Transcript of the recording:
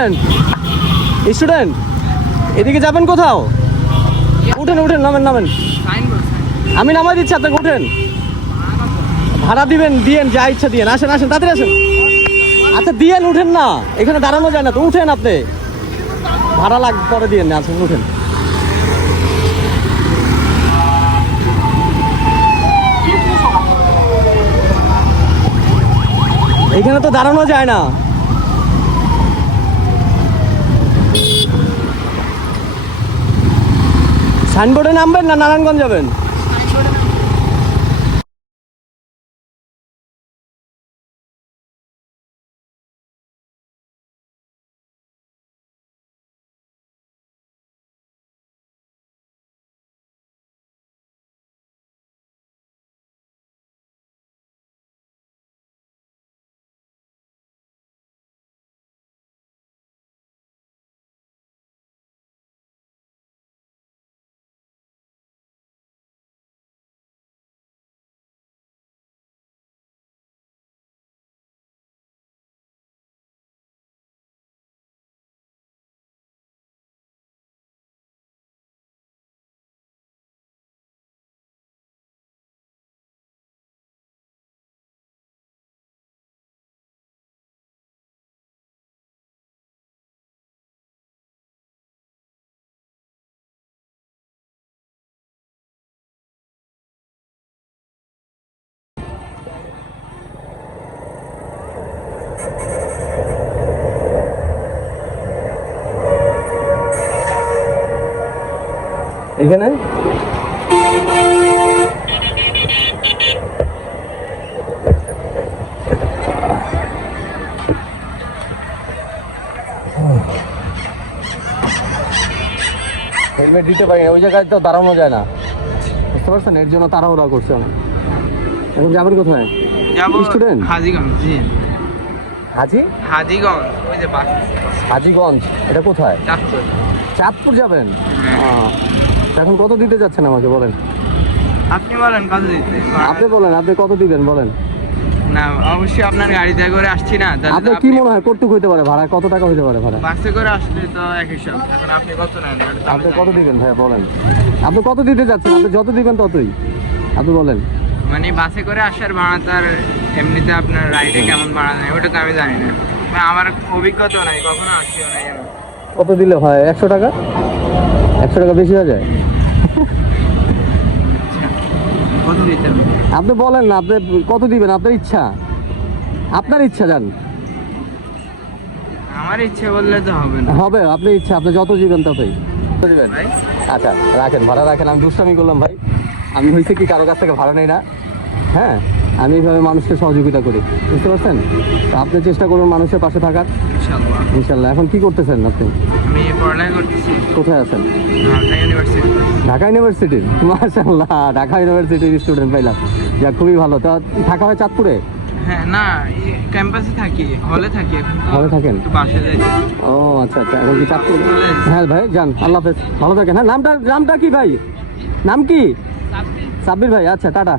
Student? Student, এদিকে যাবেন কোথাও? উঠেন উঠেন, নামেন নামেন। আমি নামাই দিচ্ছি আপনাকে, উঠেন। ভাড়া দিবেন, দিয়েন, যা ইচ্ছা দিয়েন। আসেন আসেন, তাড়াতাড়ি আসেন। আচ্ছা দিয়েন, উঠেন না। এখানে দাঁড়ানো যায় না তো, উঠেন আপনি। ভাড়া লাগ, পরে দিয়েন না, আসেন, উঠেন। এখানে তো দাঁড়ানো যায় না। সাইনবোর্ডে নামবেন না নারায়ণগঞ্জ যাবেন? এখানে? হেলমেট দিতে পারি ওই জায়গায় তো দাঁড়ানো যায় না। বুঝতে পারছেন? এর জন্য তাড়াহুড়া করছে আমি এখন যাবেন কোথায়? যাব Student? হাজিগঞ্জ জি। হাজি? হাজিগঞ্জ ওই যে বাস। হাজিগঞ্জ এটা কোথায়? চাঁদপুর। চাঁদপুর যাবেন? হ্যাঁ। এখন কত দিতে যাচ্ছেন আমাকে বলেন? আপনি বলেন কত দিতে? আপনি বলেন আপনি কত দিবেন বলেন? না অবশ্যই আপনার গাড়িতে করে আসছি না আপনার কি মনে হয় কতটুকু হইতে পারে ভাড়া? কত টাকা হইতে পারে ভাড়া? বাসে করে আসলে তো এক হিসাব এখন আপনি কত নেন? আপনি কত দিবেন ভাইয়া বলেন? আপনি কত দিতে যাচ্ছেন? আপনি যত দিবেন ততই। আপনি বলেন। মানে বাসে করে আসার ভাড়া তার এমনিতে আপনার রাইডে কেমন ভাড়া নেয় ওটা তো আমি জানি না। মানে আমার অভিজ্ঞতা নাই কখনো আসিও নাই কত দিলে হয়? একশো টাকা? একশো টাকা বেশি হয়ে যায় কত দিতে হবে? আপনি বলেন না আপনি কত দিবেন? আপনার ইচ্ছা? আপনার ইচ্ছা জান। আমার ইচ্ছে বললে তো হবে না। হবে আপনার ইচ্ছা আপনি যত দিবেন ততই। দিবেন? আচ্ছা রাখেন ভাড়া রাখেন আমি দুষ্টামি করলাম ভাই। আমি হয়েছে কি কারও কাছ থেকে ভাড়া নেই না? হ্যাঁ? আমি এইভাবে মানুষকে সহযোগিতা করি। বুঝতে পারছেন? তো আপনি চেষ্টা করুন মানুষের পাশে থাকার। ইনশাল্লাহ এখন কি করতেছেন আপনি? আমি পড়ালেখা করতেছি। কোথায় আছেন? ঢাকা ইউনিভার্সিটি। ঢাকা ইউনিভার্সিটির মাশাল্লাহ ঢাকা ইউনিভার্সিটির স্টুডেন্ট পাইলাম। যা খুবই ভালো। তা থাকা হয় চাঁদপুরে? হ্যাঁ না ক্যাম্পাসে থাকি হলে থাকি। হলে থাকেন? ও আচ্ছা আচ্ছা এখন কি চাঁদপুর? হ্যাঁ ভাই যান আল্লাহ হাফেজ। ভালো থাকেন। হ্যাঁ নামটা নামটা কি ভাই? নাম কি? সাব্বির ভাই আচ্ছা টাটা।